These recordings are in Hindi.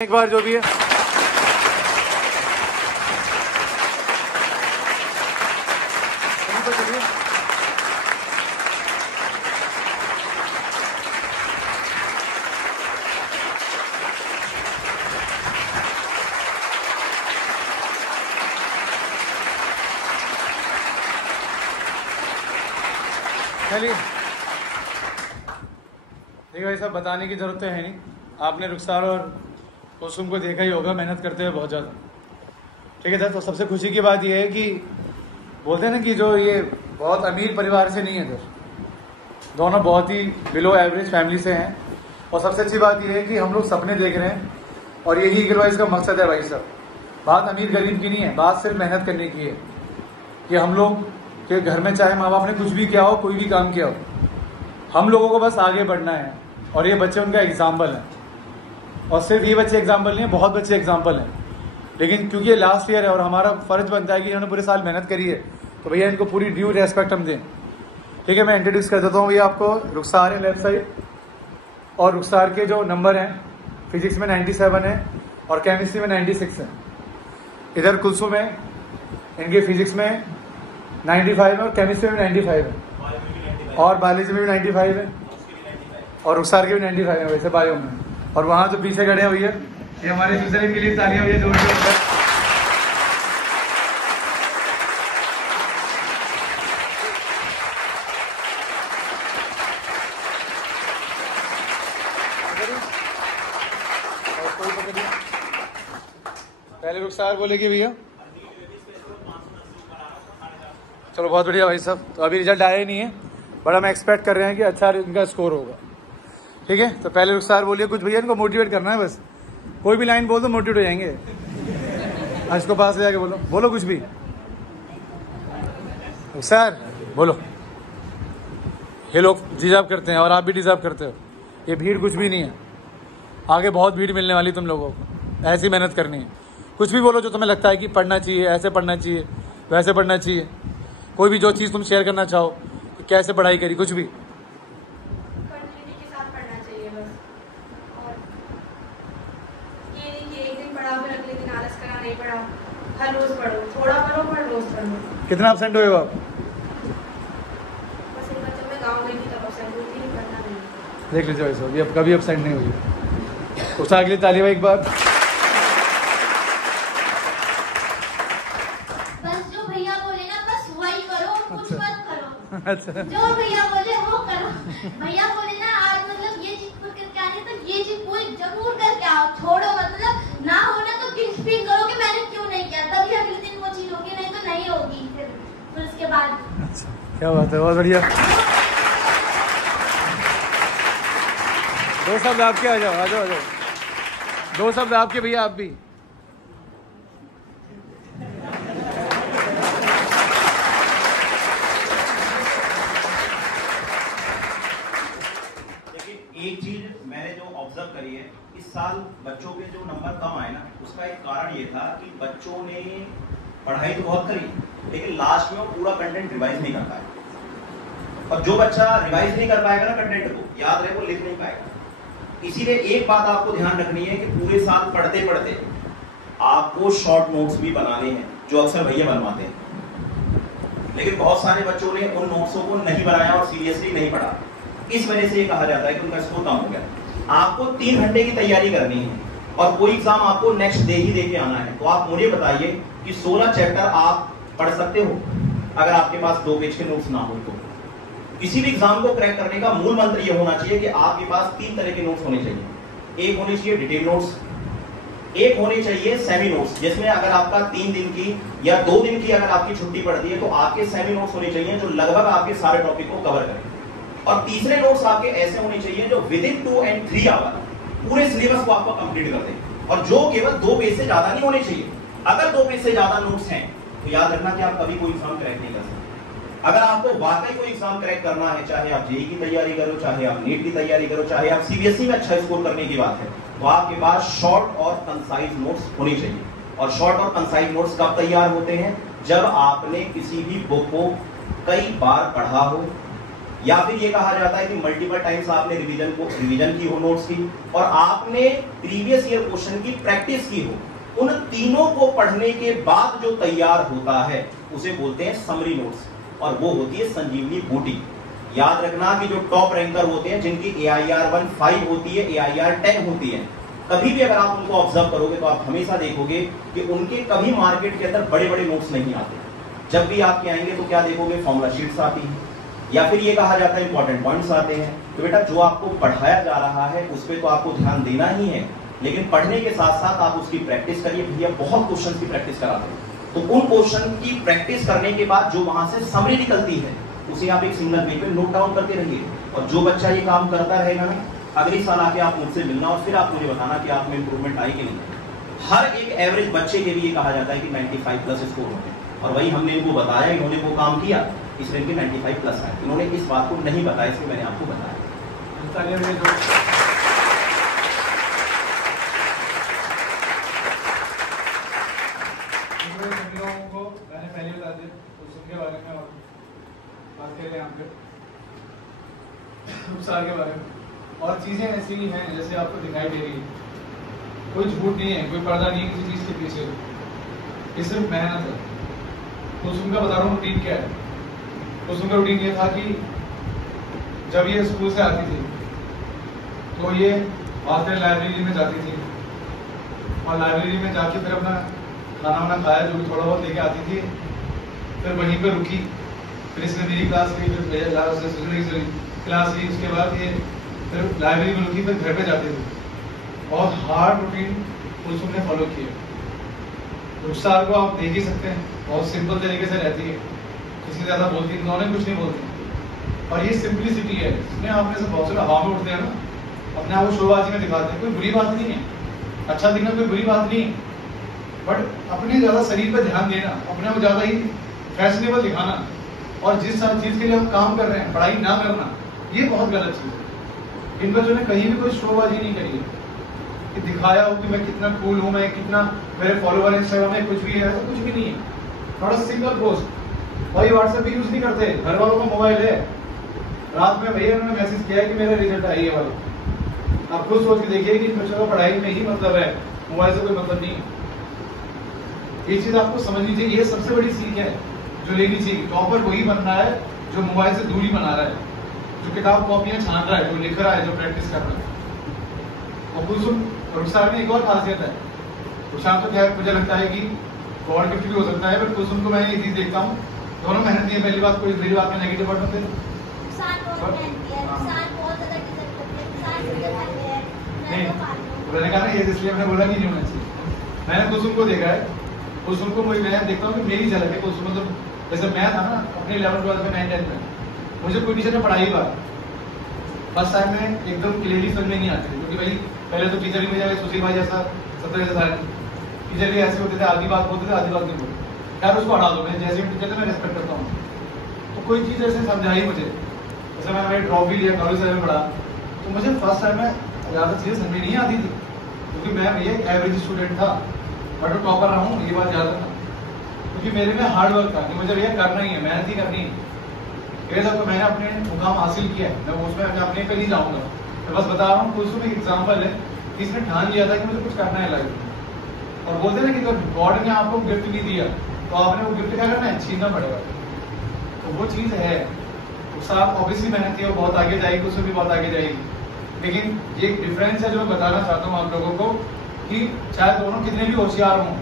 एक बार जो भी है चलिए। चलिए देखिए भाई साहब, बताने की ज़रूरत तो है नहीं, आपने रुखसार और कुसुम को देखा ही होगा मेहनत करते हुए बहुत ज़्यादा। ठीक है सर, तो सबसे खुशी की बात यह है कि बोलते हैं ना कि जो ये बहुत अमीर परिवार से नहीं है सर, दोनों बहुत ही बिलो एवरेज फैमिली से हैं। और सबसे अच्छी बात यह है कि हम लोग सपने देख रहे हैं और यही ईगल वाइज का मकसद है भाई साहब। बात अमीर गरीब की नहीं है, बात सिर्फ मेहनत करने की है कि हम लोग के घर में चाहे माँ बाप ने कुछ भी किया हो, कोई भी काम किया हो, हम लोगों को बस आगे बढ़ना है। और ये बच्चे उनका एग्जाम्पल है। और सिर्फ ये बच्चे एग्जाम्पल नहीं है, बहुत बच्चे एग्जाम्पल हैं। लेकिन क्योंकि ये लास्ट ईयर है और हमारा फर्ज बनता है कि इन्होंने पूरे साल मेहनत करी है, तो भैया इनको पूरी ड्यू रेस्पेक्ट हम दें। ठीक है, मैं इंट्रोड्यूस कर देता हूँ भैया आपको। रुखसार है लेफ्ट साइड, और रुखसार के जो नंबर हैं, फिजिक्स में 97 है और केमिस्ट्री में 96 है। इधर कुलसुम है, इनके फिजिक्स में 95 है और केमिस्ट्री में 95 है, और बायोलॉजी में भी 95 है, और रुखसार के भी 95 है वैसे बायो में। और वहाँ जो पीछे खड़े हैं भैया, ये हमारे दूसरे के लिए तालियां भैया जोर जोर। पहले रुखसार बोलेगी भैया। चलो बहुत बढ़िया भाई साहब, तो अभी रिजल्ट आया ही नहीं है, बट हम एक्सपेक्ट कर रहे हैं कि अच्छा इनका स्कोर होगा। ठीक है, तो पहले रुखसार बोलिए कुछ, भैया इनको मोटिवेट करना है बस। कोई भी लाइन बोल दो मोटिवेट हो जाएंगे। आज को पास ले जाके बोलो कुछ भी। रुखसार बोलो। ये लोग डिजर्व करते हैं और आप भी डिजर्व करते हो। ये भीड़ कुछ भी नहीं है, आगे बहुत भीड़ मिलने वाली तुम लोगों को। ऐसी मेहनत करनी है। कुछ भी बोलो जो तुम्हें लगता है कि पढ़ना चाहिए, ऐसे पढ़ना चाहिए, वैसे पढ़ना चाहिए। कोई भी जो चीज़ तुम शेयर करना चाहो कि कैसे पढ़ाई करी, कुछ भी। हर रोज पढ़ो, थोड़ा पढ़ो पर रोज पढ़ो। कितना अपसेंट हुए हो आप? बस एक बार जब मैं गाँव गई थी तब अपसेंट हुई थी, पढ़ना नहीं। देख लीजिए भाई साहब, ये अब कभी अपसेंट नहीं हुई। उसका अगली ताली एक बार। बस जो भैया बोले ना बस वही करो, कुछ मत करो। अच्छा, जो भैया बोले वो करो। भैया बोले ना आज मतलब ये चीज पूरी करके आनी, तो ये चीज पूरी जरूर करके आओ। छोड़ो मतलब ना होना तो गिल्ट फील करो कि मैंने क्यों नहीं किया, तभी अगले दिन वो चीज होगी, नहीं तो नहीं होगी। फिर उसके बाद अच्छा, क्या बात है, बहुत बढ़िया। दो शब्द आपके, आ जाओ आ जाओ आ जाओ। दो शब्द आपके भैया, आप भी। एक चीज मैंने जो ऑब्जर्व करी है, इस साल बच्चों के जो नंबर कम आए ना, उसका एक कारण ये था कि बच्चों ने पढ़ाई तो बहुत करी, लेकिन लास्ट में वो पूरा कंटेंट रिवाइज नहीं कर पाया। और जो बच्चा रिवाइज नहीं कर पाएगा ना कंटेंट को, याद रहे वो लिख नहीं पाएगा। इसीलिए एक बात आपको ध्यान रखनी है कि पूरे साल पढ़ते पढ़ते आपको शॉर्ट नोट्स भी बनाने हैं, जो अक्सर भैया बनवाते हैं। लेकिन बहुत सारे बच्चों ने उन नोट्सों को नहीं बनाया और सीरियसली नहीं पढ़ा। इस वजह से ये कहा जाता है कि उनका स्कोर कम हो गया। आपको 3 घंटे की तैयारी करनी है और कोई एग्जाम आपको नेक्स्ट डे ही देके आना है, तो आप मुझे बताइए कि 16 चैप्टर आप पढ़ सकते हो अगर आपके पास 2 पेज के नोट्स ना हो तो? किसी भी एग्जाम को क्रैक करने का मूल मंत्र यह होना चाहिए कि आपके पास 3 तरह के नोट्स होने चाहिए। एक होने चाहिए डिटेल नोट्स, एक होने चाहिए सेमी नोट्स, जिसमें अगर आपका 3 दिन की या 2 दिन की अगर आपकी छुट्टी पड़ती है तो आपके सेमी नोट्स होने चाहिए जो लगभग आपके सारे टॉपिक को कवर करें। और तीसरे नोट्स आपके ऐसे होने चाहिए जो विद इन 2 and 3 आवर पूरे सिलेबस को आपको कंप्लीट कर दें, और जो केवल 2 पेज से ज्यादा नहीं होने चाहिए। अगर 2 पेज से ज्यादा नोट्स हैं तो याद रखना कि आप कभी कोई एग्जाम क्रैक नहीं कर सकते। अगर आपको वाकई कोई एग्जाम क्रैक करना है, चाहे आप जेईई की तैयारी करो, चाहे आप नीट की तैयारी करो, चाहे आप सीबीएसई में अच्छा स्कोर करने की बात है, तो आपके पास शॉर्ट और कंसाइज नोट्स होने चाहिए। और शॉर्ट और कंसाइज नोट्स कब तैयार होते हैं? जब आपने किसी भी बुक को कई बार पढ़ा हो, या फिर ये कहा जाता है कि मल्टीपल टाइम्स आपने रिवीजन की हो नोट्स की और आपने प्रीवियस ईयर क्वेश्चन की प्रैक्टिस की हो। उन तीनों को पढ़ने के बाद जो तैयार होता है उसे बोलते हैं समरी नोट्स, और वो होती है संजीवनी बूटी। याद रखना कि जो टॉप रैंकर होते हैं, जिनकी AIR 1 5 होती है, AIR 10 होती है, कभी भी अगर आप उनको ऑब्जर्व करोगे तो आप हमेशा देखोगे कि उनके कभी मार्केट के अंदर बड़े बड़े नोट्स नहीं आते। जब भी आपके आएंगे तो क्या देखोगे, फॉर्मूला शीट्स आती है, या फिर ये कहा जाता है इंपॉर्टेंट पॉइंट्स आते हैं। तो बेटा जो आपको पढ़ाया जा रहा है उस पर तो आपको ध्यान देना ही है, लेकिन पढ़ने के साथ साथ आप उसकी प्रैक्टिस करिए। भैया बहुत क्वेश्चन की प्रैक्टिस कराते हैं, तो उन क्वेश्चन की प्रैक्टिस करने के बाद जो वहां से समरी निकलती है उसे आप एक सिंगल पेज पे नोट डाउन करते रहिए। और जो बच्चा ये काम करता रहेगा ना, अगले साल आके आप मुझसे मिलना और फिर आप मुझे बताना कि आप में इंप्रूवमेंट आई कि नहीं। हर एक एवरेज बच्चे के लिए कहा जाता है कि 95 प्लस स्कोर होते हैं, और वही हमने इनको बताया, इन्होंने वो काम किया, इसलिए इनके 95 प्लस आए। इन्होंने इस बात को नहीं बताया, इसलिए मैंने आपको बताया। मैंने पहले बता दिया उसके बारे में, और बात करें यहाँ पे उपसार के बारे में। और चीजें ऐसी ही हैं जैसे आपको दिखाई दे रही है, कोई झूठ नहीं है, कोई पर्दा नहीं है किसी चीज के पीछे, ये सिर्फ मेहनत है। तो उनका बता रहा हूँ रूटीन क्या है। तो उनका रूटीन ये था कि जब ये स्कूल से आती थी तो ये आफ्टर लाइब्रेरी में जाती थी, और लाइब्रेरी में जाके फिर अपना खाना वाना खाया जो भी थोड़ा बहुत लेके आती थी, फिर वहीं पे रुकी, फिर इसने मेरी क्लास ली, फिर क्लास ली, उसके बाद ये फिर लाइब्रेरी में रुकी, फिर घर पे जाते थे। बहुत हार्ड रूटीन कुलसुम ने फॉलो किया। रुखसार को आप देख ही सकते हैं, बहुत सिंपल तरीके से रहती है, किसी ज्यादा बोलती है, उन्होंने कुछ नहीं बोलती। और ये सिंपलिसिटी है, इसमें आप में से बहुत सारे हवा में उठते हैं ना, अपने आप को शोबाजी में दिखाते हैं, कोई बुरी बात नहीं है, अच्छा दिखना कोई बुरी बात नहीं है, बट अपने ज्यादा शरीर पर ध्यान देना, अपने को ज्यादा ही फैशनेबल दिखाना, और जिस चीज के लिए हम काम कर रहे हैं पढ़ाई ना करना, ये बहुत गलत चीज है। इन बच्चों ने कहीं भी कोई शोबाजी नहीं करी है कि दिखाया हो कि मैं कितना कूल हूं, मैं कितना, मेरे फॉलोवर इंस्टाग्राम में कुछ भी है, तो कुछ भी नहीं है। थोड़ा सिंगल पोस्ट, भाई व्हाट्सएप भी यूज नहीं करते, घर वालों का मोबाइल है, रात में भैया उन्होंने मैसेज किया है कि मेरा रिजल्ट आई है वाले। आप खुद सोच के देखिए कि बच्चों का पढ़ाई में ही मतलब है, मोबाइल से कोई मतलब नहीं है। ये चीज आपको समझनी चाहिए, ये सबसे बड़ी सीख है जो लेनी चाहिए। टॉपर वही बनना है जो मोबाइल से दूरी बना रहा है, जो किताब कॉपियां छान रहा है, जो लिख रहा है, जो प्रैक्टिस कर रहा है। और कुलसुम रुखसार में एक और खासियत है, रुखसार तो क्या है, मुझे लगता है कि गॉड गिफ्ट भी हो सकता है, बट कुलसुम को मैं ये चीज देखता हूँ, दोनों मेहनती है। पहली बात, कोई मेरी बात में नेगेटिव वर्ड होते मैंने कहा ना ये, इसलिए मैंने बोला कि नहीं होना चाहिए। मैंने कुलसुम को देखा है, कुलसुम को मैं देखता हूँ कि मेरी झलक है कुलसुम, मतलब जैसे मैं था ना अपने 11th 12th में 9th 10th में, मुझे कोई टीचर ने पढ़ाई बार फर्स्ट टाइम में एकदम क्लियरली समझ में नहीं आती थी, क्योंकि भाई पहले तो टीचर भी सुशील भाई जैसा 17 जैसा टीचर भी ऐसे होते थे, आधी बात बोलते थे, आधी बात नहीं बोलते, यार उसको हटा दो, मैं जैसे टीचर थे मैं रेस्पेक्ट करता हूँ। तो कोई चीज ऐसे समझाई मुझे, जैसे मैंने ड्रॉप भी लिया, कॉलेज में पढ़ा, तो मुझे फर्स्ट टाइम में ज्यादा चीजें समझ नहीं आती थी, क्योंकि मैं भैया एक एवरेज स्टूडेंट था, बट मैं टॉपर रहा हूँ, ये बात याद रखना, क्योंकि मेरे में हार्ड वर्क था कि मुझे भैया करना ही है, मेहनत ही करनी है। तो मैंने अपने मुकाम हासिल किया है, मैं उसमें अपने पे नहीं जाऊंगा, मैं बस बता रहा हूँ। कुलसुम एक एग्जाम्पल है, इसने ठान लिया था कि मुझे कुछ करना है लाइफ में, और बोलते ना कि अगर गॉड ने आपको गिफ्ट भी दिया तो आपने वो गिफ्ट क्या करना है, छीनना पड़ेगा। तो वो चीज है, साहब ऑब्वियसली मेहनत है, वो बहुत आगे जाएगी, उसमें भी बहुत आगे जाएगी, लेकिन ये एक डिफरेंस है जो मैं बताना चाहता हूँ आप लोगों को, कि चाहे दोनों कितने भी होशियार हों,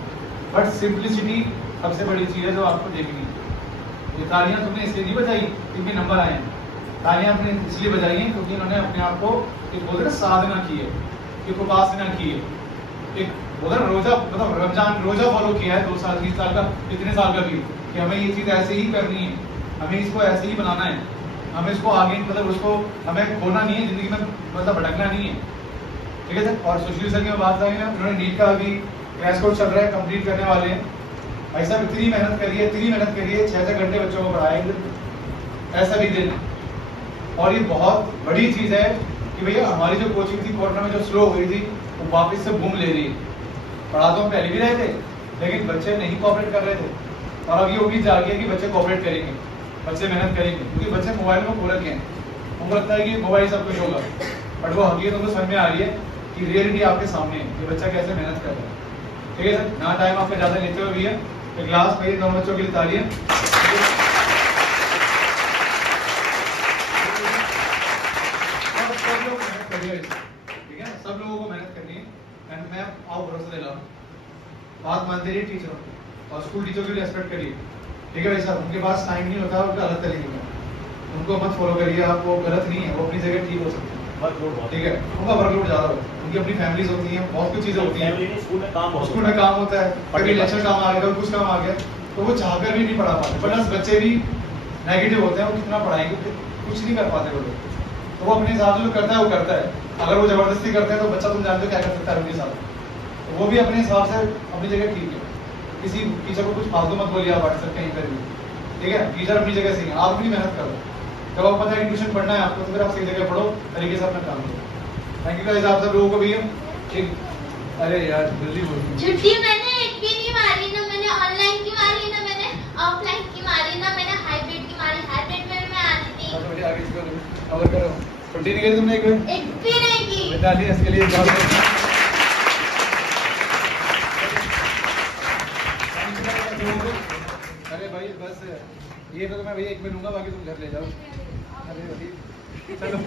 बट सिंप्लिसिटी सबसे बड़ी चीज है जो आपको देखनी है। ये तालियां तुमने इसलिए नहीं बजाई क्योंकि नंबर आए हैं, तालियां आपने इसलिए बजाई हैं क्योंकि उन्होंने अपने आप को एक बोलते ना साधना की है, एक उपासना की है, एक बोलते ना रोजा, मतलब रमजान रोजा फॉलो किया है 2 साल 20 साल का, इतने साल का भी, कि हमें ये चीज ऐसे ही करनी है, हमें इसको ऐसे ही बनाना है, हमें इसको आगे मतलब उसको हमें खोना नहीं है जिंदगी में, मतलब भटकना नहीं है, ठीक है सर। और सुशील सर की बात आई ना, उन्होंने नीट का अभी क्रैश कोर्स चल रहा है, कंप्लीट करने वाले हैं। भाई साहब इतनी मेहनत करिए, 6-6 घंटे बच्चों को पढ़ाएंगे, ऐसा भी दिन। और ये बहुत बड़ी चीज है कि भैया हमारी जो कोचिंग थी कोरोना में जो स्लो हुई थी, वो वापस से बूम ले रही है। पढ़ा तो हम पहले भी रहे थे, लेकिन बच्चे नहीं कोऑपरेट कर रहे थे, और अब ये उम्मीद जागी है कि बच्चे कोऑपरेट करेंगे। बच्चे मेहनत करेंगे, क्योंकि बच्चे मोबाइल में पूरा के हैं, उनको लगता है कि मोबाइल सब कुछ होगा, बट वो हकीकत उनको समझ में आ रही है कि रियलिटी आपके सामने है कि बच्चा कैसे मेहनत कर रहा है। ठीक है सर, ना टाइम आपका ज़्यादा लेते हुए भी है, एक क्लास मेरी दोनों बच्चों के लिए तालियां। सब लोग मेहनत करिए, ठीक है, सब लोगों को मेहनत करनी है। एंड मैं आओ भरोसा दिला रहा हूँ, बात मानते रहिए टीचरों और स्कूल टीचर की रेस्पेक्ट करिए। ठीक है भाई साहब, उनके पास टाइम नहीं होता उनका गलत तरीके का, उनको मत फॉलो करिए आप, वो गलत नहीं है, वो अपनी जगह ठीक हो सकते हैं। ठीक है, उनका वर्कलोड ज्यादा होता है, उनकी अपनी फैमिलीज होती हैं, बहुत कुछ चीजें होती हैं, स्कूल में काम होता है, कभी इलेक्शन काम आ गया, कुछ काम आ गया, तो वो चाहकर भी नहीं पढ़ा पाते। प्लस बच्चे भी नेगेटिव होते हैं, वो कितना पढ़ाएंगे, कुछ नहीं कर पाते वो लोग, तो वो अपने हिसाब से जो करता है वो करता है। अगर वो जबरदस्ती करते हैं तो बच्चा तुम जानते हो क्या कर सकता है उनके साथ, तो वो भी अपने हिसाब से अपनी जगह ठीक है। किसी टीचर को कुछ फालतू मत बोलिए आप व्हाट्सएप कहीं पर भी, ठीक है, टीचर अपनी जगह सही है, आप अपनी मेहनत करो, जब आपको पता है कि ट्यूशन पढ़ना है आपको तो फिर आप सही जगह पढ़ो, तरीके से अपना काम करो। थैंक यू गाइस, आप सब लोगों को भी ठीक। अरे यार जल्दी बोल, छुट्टी मैंने एक भी नहीं मारी, ना मैंने ऑनलाइन की मारी, ना मैंने ऑफलाइन की मारी, ना मैंने हाइब्रिड की मारी। हाइब्रिड में मैं आ रही थी, आगे कवर करो। छुट्टी नहीं करी तुमने एक भी नहीं की। मिताली इसके लिए बहुत अरे भाई बस ये तो मैं भैया 1 में लूंगा, बाकी तुम घर ले जाओ। अरे भाई चलो